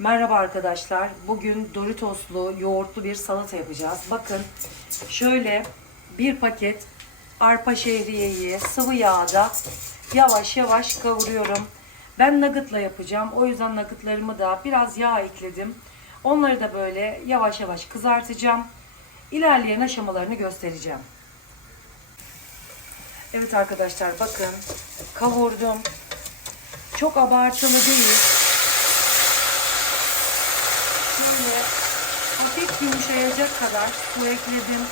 Merhaba arkadaşlar. Bugün Doritoslu yoğurtlu bir salata yapacağız. Bakın şöyle bir paket arpa şehriyeyi sıvı yağda yavaş yavaş kavuruyorum. Ben nuggetla yapacağım. O yüzden nuggetlarımı da biraz yağ ekledim. Onları da böyle yavaş yavaş kızartacağım. İlerleyen aşamalarını göstereceğim. Evet arkadaşlar bakın kavurdum. Çok abartılı değil. Şöyle hafif yumuşayacak kadar su ekledim.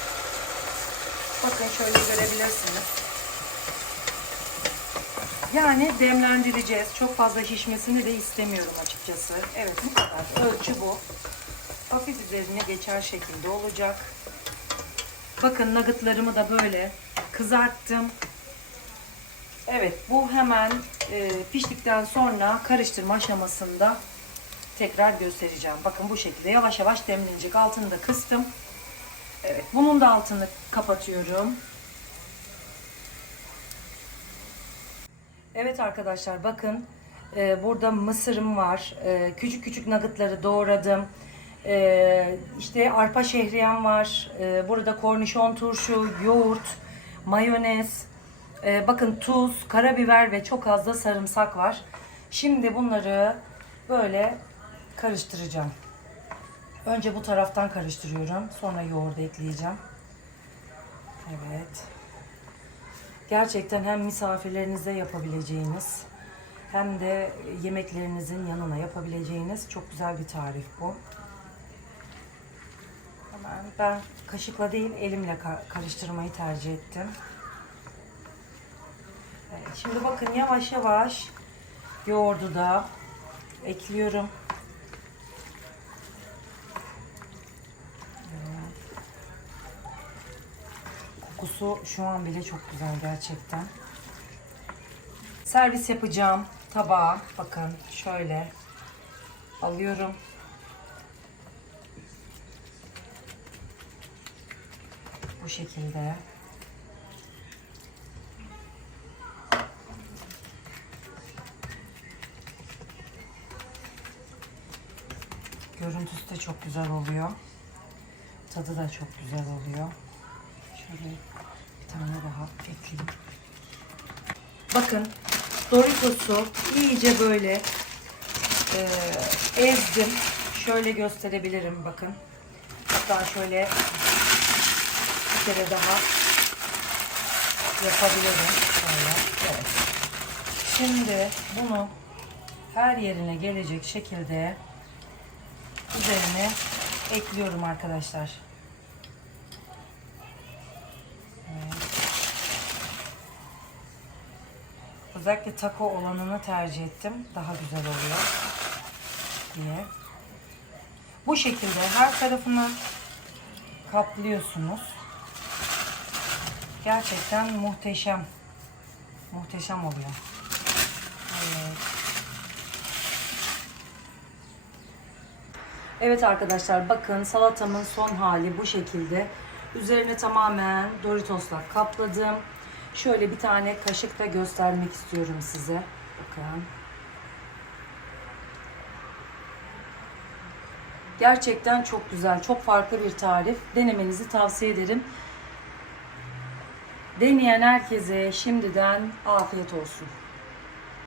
Bakın şöyle görebilirsiniz. Yani demlendireceğiz. Çok fazla şişmesini de istemiyorum açıkçası. Evet bu kadar. Ölçü bu. Hafif üzerine geçer şekilde olacak. Bakın nuggetlarımı da böyle kızarttım. Evet bu hemen e, piştikten sonra karıştırma aşamasında tekrar göstereceğim. Bakın bu şekilde yavaş yavaş demlenecek. Altını da kıstım. Evet bunun da altını kapatıyorum. Evet arkadaşlar bakın e, burada mısırım var. E, küçük küçük nuggetları doğradım. E, işte arpa şehriyem var. E, burada kornişon turşu, yoğurt, mayonez, e, bakın tuz, karabiber ve çok az da sarımsak var. Şimdi bunları böyle karıştıracağım. Önce bu taraftan karıştırıyorum. Sonra yoğurdu ekleyeceğim. Evet. Gerçekten hem misafirlerinize yapabileceğiniz hem de yemeklerinizin yanına yapabileceğiniz çok güzel bir tarif bu. Hemen ben kaşıkla değil elimle ka- karıştırmayı tercih ettim. Evet, şimdi bakın yavaş yavaş yoğurdu da ekliyorum. Kokusu şu an bile çok güzel gerçekten. Servis yapacağım tabağa. Bakın şöyle alıyorum. Bu şekilde. Görüntüsü de çok güzel oluyor. Tadı da çok güzel oluyor. Şöyle bir tane daha ekleyeyim. Bakın Doritos'u iyice böyle e, ezdim. Şöyle gösterebilirim bakın. Hatta şöyle bir kere daha yapabilirim. Şöyle. Evet. Şimdi bunu her yerine gelecek şekilde üzerine ekliyorum arkadaşlar. Özellikle taco olanını tercih ettim. Daha güzel oluyor diye. Bu şekilde her tarafını kaplıyorsunuz. Gerçekten muhteşem. Muhteşem oluyor. Evet. Evet arkadaşlar bakın salatamın son hali bu şekilde. Üzerine tamamen Doritos'la kapladım. Şöyle bir tane kaşıkla göstermek istiyorum size. Bakın. Gerçekten çok güzel, çok farklı bir tarif. Denemenizi tavsiye ederim. Deneyen herkese şimdiden afiyet olsun.